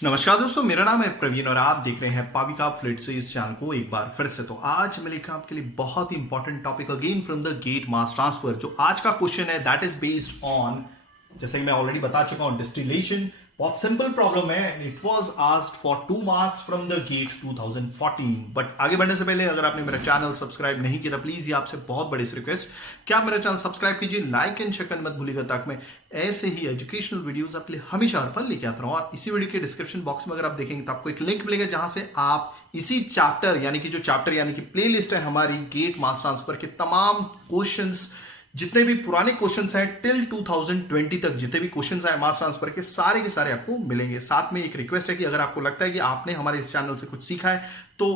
नमस्कार दोस्तों, मेरा नाम है प्रवीण और आप देख रहे हैं पाविका फ्लिट से इस चैनल को एक बार फिर से। तो आज मैं लेकर आपके लिए बहुत ही important topic again from the GATE mass transfer. जो आज का क्वेश्चन है दैट इज बेस्ड ऑन, जैसे कि मैं ऑलरेडी बता चुका हूं, डिस्टिलेशन। बहुत सिंपल प्रॉब्लम है। It was asked for 2 marks from the GATE 2014। But आगे बढ़ने से पहले अगर आपने मेरा चैनल सब्सक्राइब नहीं किया तो प्लीज ये आपसे बहुत बड़ी रिक्वेस्ट, क्या मेरा चैनल सब्सक्राइब कीजिए, लाइक एंड शेयर करना मत भूलिएगा, ताकि मैं ऐसे ही एजुकेशनल वीडियोस आपके लिए हमेशा हर पल लेके आता रहूं। और इसी वीडियो के डिस्क्रिप्शन बॉक्स में अगर आप देखेंगे तो आपको एक लिंक मिलेगा जहां से आप इसी चैप्टर यानी कि प्लेलिस्ट है हमारी गेट मास ट्रांसफर के तमाम क्वेश्चंस, जितने भी पुराने क्वेश्चंस हैं टिल 2020 तक जितने भी क्वेश्चंस आए मास ट्रांसफर के सारे आपको मिलेंगे। साथ में एक रिक्वेस्ट है कि अगर आपको लगता है कि आपने हमारे इस चैनल से कुछ सीखा है तो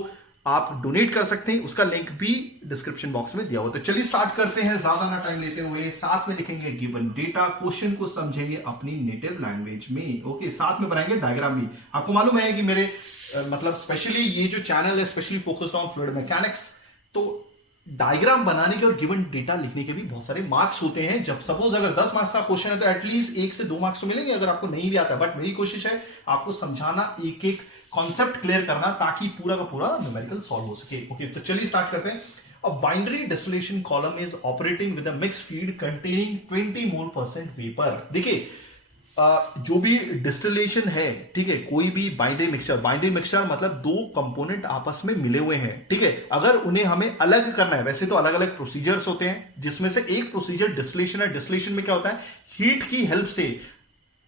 आप डोनेट कर सकते हैं, उसका लिंक भी डिस्क्रिप्शन बॉक्स में दिया हुआ। तो चलिए स्टार्ट करते हैं ज्यादा ना टाइम लेते हुए। साथ में लिखेंगे गिवन डेटा, क्वेश्चन को समझेंगे अपनी नेटिव लैंग्वेज में। ओके, साथ में बनाएंगे डायग्राम भी। आपको मालूम है कि मेरे स्पेशली ये जो चैनल है specially focused on fluid mechanics, तो डायग्राम बनाने के और गिवन डेटा लिखने के भी बहुत सारे मार्क्स होते हैं। जब सपोज अगर 10 मार्क्स का क्वेश्चन है तो एटलीस्ट 1 से 2 मार्क्स तो मिलेंगे अगर आपको नहीं भी आता। बट मेरी कोशिश है आपको समझाना, एक एक कॉन्सेप्ट क्लियर करना, ताकि पूरा का पूरा न्यूमेरिकल सॉल्व हो सके। ओके, तो चलिए स्टार्ट करते हैं। A binary distillation column is operating with a mixed feed containing 20 mole% vapor। देखिए जो भी डिस्टिलेशन है, ठीक है, कोई भी बाइनरी मिक्सचर मतलब दो कंपोनेंट आपस में मिले हुए हैं, ठीक है। अगर उन्हें हमें अलग करना है, वैसे तो अलग अलग प्रोसीजर्स होते हैं, जिसमें से एक प्रोसीजर डिस्टिलेशन है। डिस्टिलेशन में क्या होता है, हीट की हेल्प से,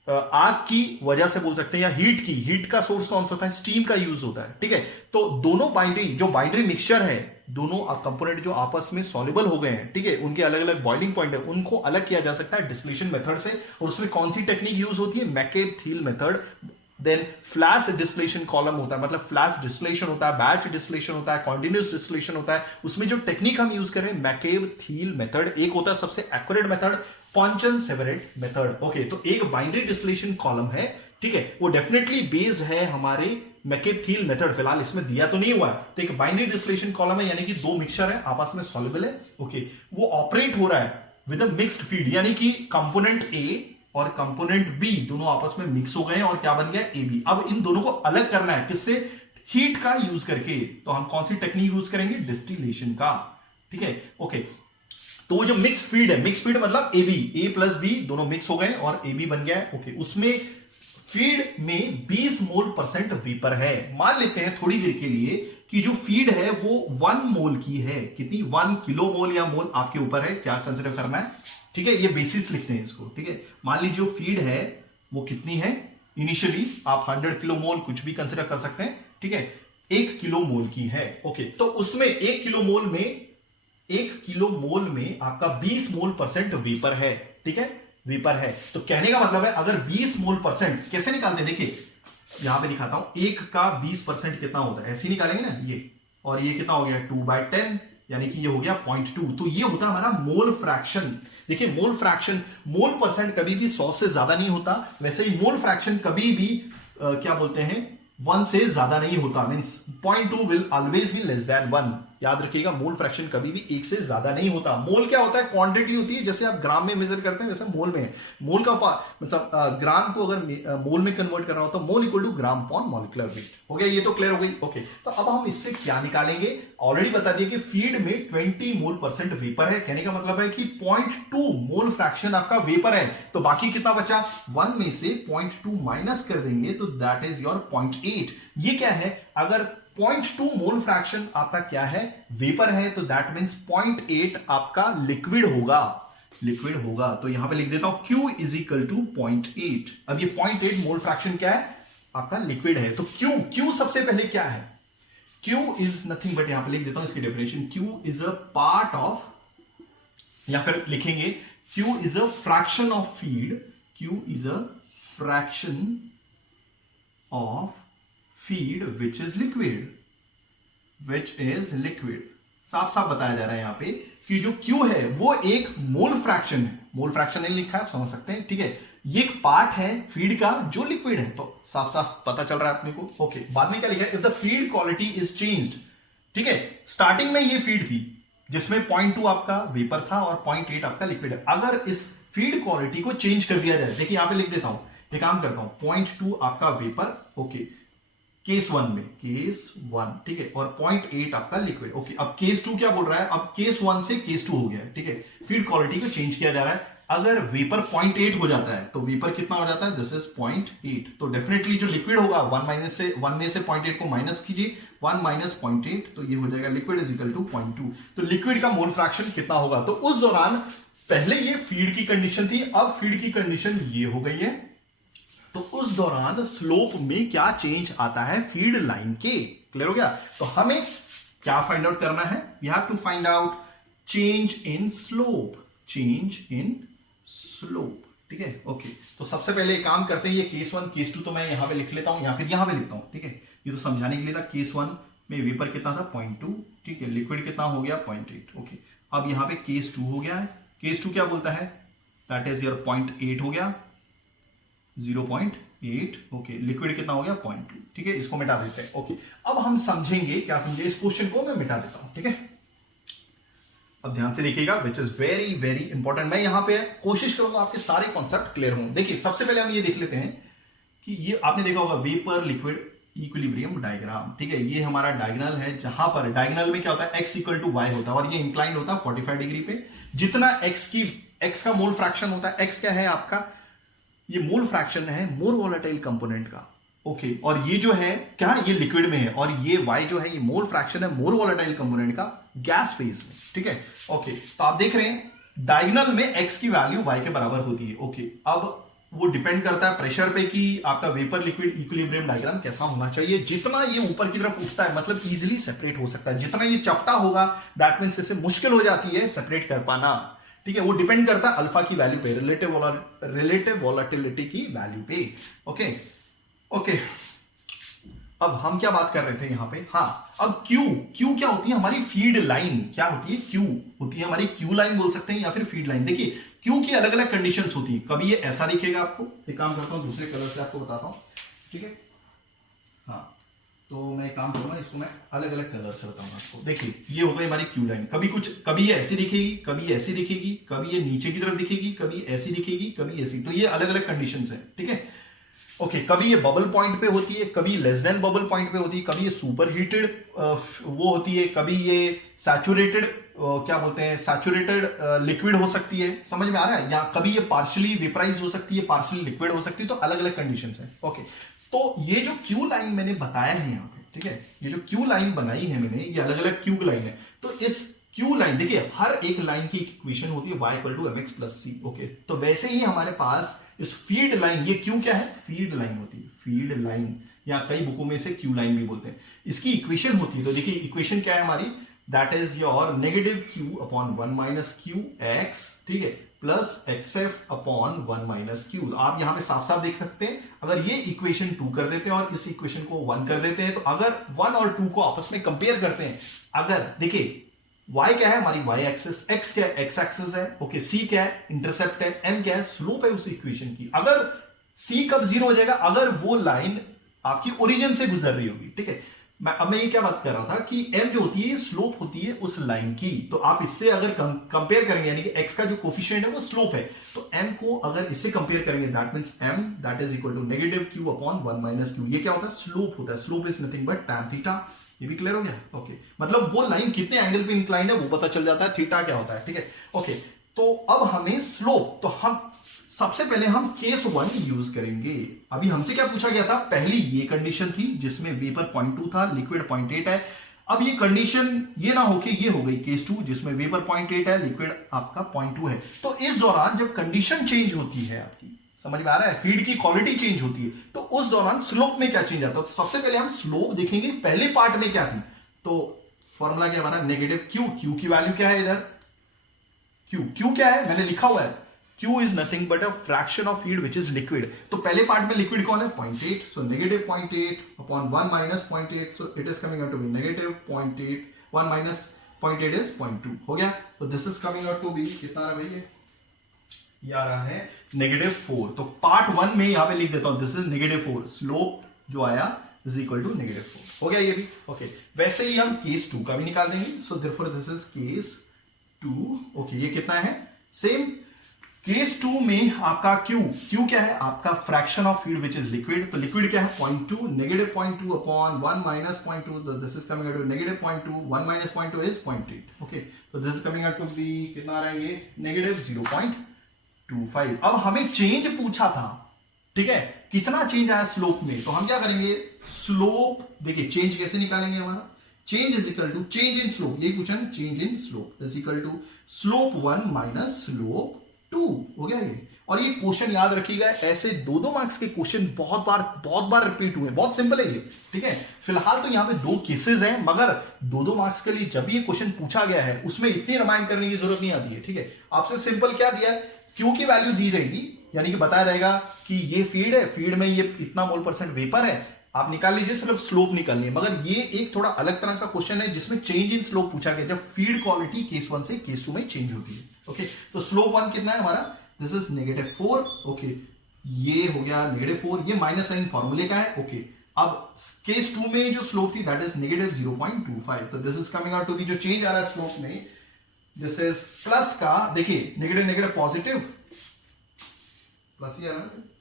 आग की वजह से बोल सकते हैं, या हीट का सोर्स कौन सा होता है, स्टीम का यूज होता है, ठीक है। तो दोनों बाइनरी मिक्सचर है, दोनों कंपोनेंट जो आपस में सॉल्युबल हो गए हैं, ठीक है, उनके अलग अलग बॉइलिंग पॉइंट है, उनको अलग किया जा सकता है डिस्टिलेशन मेथड से। और उसमें कौन सी टेक्निक यूज होती है, McCabe Thiele method. Then flash distillation column होता है, मतलब फ्लैश डिस्टिलेशन होता है, बैच डिस्टिलेशन होता है, कॉन्टिन्यूस डिस्टिलेशन होता है। उसमें जो टेक्निक हम यूज कर रहे हैं मैकेब-थियल मेथड। एक होता है सबसे एक्यूरेट मेथड, पॉन्चन-सेवरेट मेथड। ओके, तो एक बाइनरी डिस्टिलेशन कॉलम है, ठीक है, वो डेफिनेटली बेस्ड है हमारे मैकेब-थियल मेथड। फिलहाल इसमें दिया तो नहीं हुआ है। तो एक बाइनरी डिस्टिलेशन कॉलम है, यानी कि दो मिक्सचर है आपस में सॉल्युबल है। ओके, वो ऑपरेट हो रहा है विद अ मिक्स्ड फीड, यानी कि कंपोनेंट ए और कंपोनेंट बी दोनों आपस में मिक्स हो गए और क्या बन गया, ए बी। अब इन दोनों को अलग करना है, किससे, हीट का यूज करके। तो हम कौन सी टेक्निक यूज करेंगे, डिस्टिलेशन का, ठीक है। ओके, तो वो जो मिक्स फीड है, मिक्स फीड मतलब ए प्लस बी दोनों मिक्स हो गए और ए बी बन गया है। ओके, उसमें फीड में 20 मोल% वेपर है। मान लेते हैं थोड़ी देर के लिए कि जो फीड है वो 1 मोल की है। कितनी, 1 किलो मोल या मोल, आपके ऊपर है क्या कंसिडर करना है, ठीक है। ये बेसिस लिखते हैं इसको, ठीक है। मान लीजिए जो फीड है वो कितनी है, इनिशियली आप 100 किलो मोल कुछ भी कंसिडर कर सकते हैं, ठीक है, 1 किलो मोल की है। ओके, तो उसमें 1 किलो मोल में आपका 20 मोल% वेपर है, ठीक है, वेपर है। तो कहने का मतलब है अगर 20 मोल% कैसे निकालते हैं, देखिए यहां पे दिखाता हूं, 1 का 20% कितना होता है, ऐसे ही निकालेंगे ना ये, और ये कितना हो गया 2/10, यानी कि ये हो गया 0.2। तो ये होता है हमारा मोल फ्रैक्शन। देखिए मोल% कभी भी 100 से ज्यादा नहीं होता, वैसे ही मोल फ्रैक्शन कभी भी क्या बोलते हैं, 1 से ज्यादा नहीं होता। Means 0.2 will always be less than 1। याद रखिएगा, मोल फ्रैक्शन कभी भी 1 से ज्यादा नहीं होता। मोल क्या होता है, क्वांटिटी होती है, जैसे आप ग्राम में मेजर करते हैं वैसे मोल में है। मोल का मतलब ग्राम को अगर मोल में कन्वर्ट करना हो तो mole equal to gram upon molecular weight. हो गया, ये तो क्लियर हो गई। ओके, तो अब हम इससे क्या निकालेंगे, ऑलरेडी बता दिया कि फीड में 20 मोल% वेपर है। कहने का मतलब है कि 0.2 मोल फ्रैक्शन आपका वेपर है। तो बाकी कितना बचा, 1 में से 0.2 माइनस कर देंगे तो दैट इज योर 0.8। ये क्या है, अगर 0.2 मोल फ्रैक्शन आपका क्या है, वेपर है, तो दैट मींस 0.8 आपका लिक्विड होगा। तो यहां पे लिख देता हूं Q इज इक्वल टू 0.8। अब ये 0.8 मोल फ्रैक्शन क्या है, आपका लिक्विड है। तो Q सबसे पहले क्या है, Q इज नथिंग बट, यहां पे लिख देता हूं इसकी definition, Q is a part of, या फिर लिखेंगे Q is a fraction of feed, Q is a fraction of feed which is liquid, साफ साफ बताया जा रहा है यहां पे कि जो Q है वो एक मोल फ्रैक्शन है। मोल फ्रैक्शन नहीं लिखा है, आप समझ सकते हैं, ठीक है। ये एक पार्ट है फीड का जो लिक्विड है, तो साफ साफ पता चल रहा है अपने को। ओके, बाद में क्या लिखा है, if the feed quality is changed, ठीक है। स्टार्टिंग में ये फीड थी जिसमें 0.2 आपका वेपर था और 0.8 आपका लिक्विड है। अगर इस फीड क्वालिटी को चेंज कर दिया जाए, देखिए यहां पे लिख देता हूं, एक काम करता हूं, 0.2 आपका वेपर, ओके, केस 1 में, केस 1, ठीक है, और 0.8 आपका लिक्विड, ओके। अब केस 2 क्या बोल रहा है, अब केस 1 से केस 2 हो गया है, ठीक है, फीड क्वालिटी को चेंज किया जा रहा है। अगर वेपर 0.8 हो जाता है तो वेपर कितना हो जाता है, दिस इज 0.8, तो डेफिनेटली जो लिक्विड होगा 1 में से 0.8 को माइनस कीजिए, 1 माइनस 0.8, तो ये हो जाएगा लिक्विड इज इक्वल टू 0.2। तो लिक्विड का मोल फ्रैक्शन कितना होगा, तो उस दौरान पहले ये फीड की कंडीशन थी, अब फीड की कंडीशन ये हो गई है, तो उस दौरान स्लोप में क्या चेंज आता है फीड लाइन के, क्लियर हो गया। तो हमें क्या फाइंड आउट करना है, we have to find out change in slope, change in slope, ठीक है, ओके। तो सबसे पहले एक काम करते हैं, ये केस 1 केस 2 तो मैं यहां पे लिख लेता हूं या फिर यहां पे लिखता हूं, ठीक है, ये तो समझाने के लिए था। केस 1 में वेपर कितना था 0.2, ठीक है, लिक्विड कितना हो गया 0.8, ओके। अब यहां पे केस 2 हो गया है, केस 2 क्या बोलता है, दैट इज योर 0.8 हो गया, 0.8, ओके, लिक्विड कितना हो गया 0.2, ठीक है, इसको मिटा देते हैं, ओके। अब हम समझेंगे, क्या समझे, इस क्वेश्चन को मैं मिटा देता हूं, ठीक है। अब ध्यान से देखिएगा, which is very very important. मैं यहां पे कोशिश करूंगा आपके सारे कॉन्सेप्ट क्लियर हों। देखिए सबसे पहले हम ये देख लेते हैं कि ये आपने देखा होगा वेपर लिक्विड इक्विलिब्रियम डायग्राम, ठीक है, ये हमारा डायगोनल है, जहां पर डायगोनल में क्या होता है, x इक्वल टू y होता है और ये इंक्लाइंड होता है 45 डिग्री पे। जितना x का मोल फ्रैक्शन होता है, x क्या है आपका, ये मोल फ्रैक्शन है मोर वोलेटाइल कंपोनेंट का, ओके, और ये जो है क्या, ये लिक्विड में है, और ये y जो है ये मोल फ्रैक्शन है मोर वोलेटाइल कंपोनेंट का गैस फेज में, ठीक है, ओके। तो आप देख रहे हैं डायगोनल में x की वैल्यू y के बराबर होती है, ओके। अब वो डिपेंड करता है प्रेशर पे कि आपका वेपर लिक्विड इक्विलिब्रियम डायग्राम कैसा होना चाहिए। जितना ये ऊपर की तरफ उठता है, मतलब इजीली सेपरेट हो सकता है, जितना ये चपटा होगा दैट मींस इसे मुश्किल हो जाती है सेपरेट कर पाना, ठीक है, वो डिपेंड करता है अल्फा की वैल्यू पे, रिलेटिव वोलेटिलिटी की वैल्यू पे, ओके ओके। अब हम क्या बात कर रहे थे यहां पे, हाँ, अब Q क्या होती है हमारी फीड लाइन, क्या होती है, Q होती है हमारी Q लाइन बोल सकते हैं या फिर फीड लाइन। देखिए Q की अलग अलग कंडीशंस होती है, कभी ये ऐसा दिखेगा आपको, एक काम करता हूं दूसरे कलर से आपको बताता हूं, ठीक है, हाँ, तो मैं एक काम करूंगा, इसको मैं अलग अलग कलर से बताऊंगा आपको। देखिए ये हो गई हमारी Q लाइन, कभी ये ऐसी दिखेगी, कभी ऐसी दिखेगी, कभी ये नीचे की तरफ दिखेगी, कभी ऐसी दिखेगी, कभी ऐसी, तो ये अलग अलग कंडीशंस है, ठीक है, ओके। कभी ये बबल पॉइंट पे होती है, कभी लेस देन बबल पॉइंट पे होती है, कभी ये सुपर हीटेड वो होती है, कभी ये सैचुरेटेड क्या बोलते हैं, सैचुरेटेड लिक्विड हो सकती है, समझ में आ रहा है, या कभी ये पार्शियली वेपराइज हो सकती है, पार्शियली लिक्विड हो सकती है, तो अलग अलग कंडीशंस है, ओके। तो ये जो क्यू लाइन मैंने बताया है यहाँ पे, ठीक है, ये जो क्यू लाइन बनाई है मैंने, ये अलग अलग क्यू लाइन है। तो इस क्यू लाइन, देखिए हर एक लाइन की इक्वेशन होती है y equal to mx plus c, okay. तो वैसे ही हमारे पास इस फीड लाइन, ये क्यू क्या है, फीड लाइन होती है, फीड लाइन, या कई बुकों में से क्यू लाइन भी बोलते हैं, इसकी इक्वेशन होती है। तो देखिए इक्वेशन क्या है हमारी, that is your negative Q upon 1 minus Q x, ठीक है, प्लस एक्सएफ अपॉन 1 माइनस क्यू। आप यहां पे साफ साफ देख सकते हैं, अगर ये इक्वेशन 2 कर देते हैं और इस इक्वेशन को 1 कर देते हैं, तो अगर 1 और 2 को आपस में कंपेयर करते हैं, अगर देखिए y क्या है हमारी y एक्सिस, x क्या है x एक्सिस है, ओके, c क्या है इंटरसेप्ट है, m क्या है स्लोप है उस इक्वेशन की। अगर c कब जीरो हो जाएगा, अगर वो लाइन आपकी ओरिजिन से गुजर रही होगी, ठीक है। अब मैं ये क्या बात कर रहा था कि m जो होती है स्लोप होती है उस लाइन की, तो आप इससे अगर कंपेयर करेंगे, यानी कि x का जो कोफिशिएंट है वो स्लोप है, तो m को अगर इससे कंपेयर करेंगे, that means m that is equal to negative q upon 1 minus q। ये क्या होता है, स्लोप होता है, slope is nothing but tan theta. ये भी क्लियर हो गया, ओके, मतलब वो लाइन कितने एंगल पे इंक्लाइंड है वो पता चल जाता है, थीटा क्या होता है, ठीक है, ओके। तो अब हमें स्लोप, तो हम सबसे पहले हम केस 1 यूज करेंगे। अभी हमसे क्या पूछा गया था, पहली ये कंडीशन थी जिसमें वेपर 0.2 था, लिक्विड 0.8 है। अब ये कंडीशन ये ना होके ये हो गई केस 2 जिसमें वेपर 0.8 है, लिक्विड आपका 0.2 है। तो इस दौरान जब कंडीशन चेंज होती है आपकी, समझ में आ रहा है, फीड की क्वालिटी चेंज होती है, तो उस दौरान स्लोप में क्या चेंज आता है। तो सबसे पहले हम स्लोप देखेंगे, पहले पार्ट में क्या थी, तो फॉर्मूला क्या हमारा, नेगेटिव क्यू की वैल्यू क्या है इधर, क्यू क्या है मैंने लिखा हुआ है, Q is nothing but a fraction of feed which is liquid। तो पहले पार्ट में लिक्विड कौन है, 0.8, so negative 0.8 upon 1 minus 0.8, so it is coming out to be negative 0.8, 1 minus 0.8 is 0.2 हो गया। तो this is coming out to be कितना आ रहा है, ये आ रहा है -4। तो पार्ट 1 में यहां पे लिख देता हूं, दिस इज -4, स्लोप जो आया इज इक्वल टू -4 हो गया ये भी, ओके। वैसे ही हम केस 2 का भी निकाल देंगे, so therefore this is case 2, okay. ये कितना है, सेम केस 2 में आपका Q क्या है? आपका fraction of fluid which is liquid. तो लिक्विड क्या है? 0.2, negative 0.2 upon 1 minus 0.2, this is coming out to negative 0.2, 1 minus 0.2 is 0.8। Okay, तो this is coming out to be कितना आ रहा है ये? नेगेटिव 0.25। अब हमें चेंज पूछा था, ठीक है, कितना चेंज आया स्लोप में। तो हम क्या करेंगे? स्लोप, देखिए चेंज कैसे निकालेंगे हमारा? Change is equal to change in slope, यही पूछा ना, change in slope is equal to slope 1 minus slope 2। हो गया ये। और ये क्वेश्चन याद रखिएगा, ऐसे 2-2 मार्क्स के क्वेश्चन बहुत बार रिपीट हुए, बहुत सिंपल है ये, ठीक है। फिलहाल तो यहां पे 2 केसेस हैं, मगर 2-2 मार्क्स के लिए जब ये क्वेश्चन पूछा गया है उसमें इतनी रिमाइंड करने की जरूरत नहीं आती है, ठीक है। आपसे सिंपल क्या दिया है? क्यू की वैल्यू दी जाएगी, यानी कि बताया जाएगा कि ये फीड है, फीड में ये इतना मोल परसेंट वेपर है, आप निकाल लीजिए, सिर्फ स्लोप निकालनी है। मगर ये एक थोड़ा अलग तरह का क्वेश्चन है जिसमें चेंज इन स्लोप पूछा गया, जब फीड क्वालिटी केस 1 से केस 2 में चेंज होती है। ओके, तो स्लोप 1 कितना है हमारा? This is negative 4। ओके, ये हो गया नेगेटिव 4, ये माइनस साइन फॉर्मूले का है। ओके, अब केस 2 में जो स्लोप थी दैट इज नेगेटिव 0.25। तो this is coming out to be, जो चेंज आ रहा है स्लोप में, दिस इज प्लस का, देखिए नेगेटिव नेगेटिव पॉजिटिव, प्लस ही आ रहा है।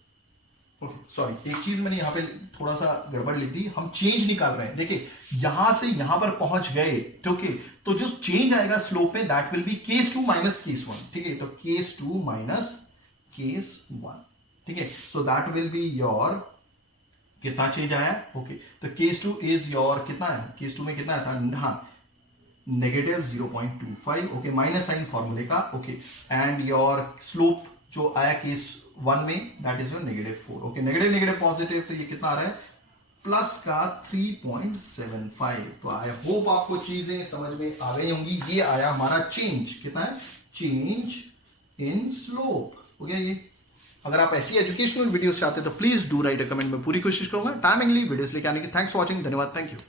ओके, सॉरी, एक चीज मैंने यहां पे थोड़ा सा गड़बड़ लिख दी, हम चेंज निकाल रहे हैं। देखिए यहां से यहां पर पहुंच गए, ओके, तो जो चेंज आएगा स्लोप में that will be case 2 minus case 1, ठीक है। तो केस 2 माइनस केस 1, ठीक है। So that will be your, कितना चेंज आया? ओके, तो केस 2 इज योर, कितना है केस 2 में? कितना आया था? हाँ, नेगेटिव 0.25। ओके, माइनस साइन फॉर्मूले का। ओके, एंड योर स्लोप जो आया केस 1 में that is your negative 4। Okay, negative negative positive, तो ये कितना आ रहा है? प्लस का 3.75। तो आई होप आपको चीजें समझ में आ गई होंगी। ये आया हमारा चेंज, कितना है? Change in slope. हो गया ये। अगर आप ऐसी एजुकेशनल वीडियोस चाहते हैं तो please do right a comment, में पूरी कोशिश करूंगा टाइमिंगली वीडियोस लेके आने की। थैंक्स फॉर वॉचिंग, धन्यवाद, थैंक यू।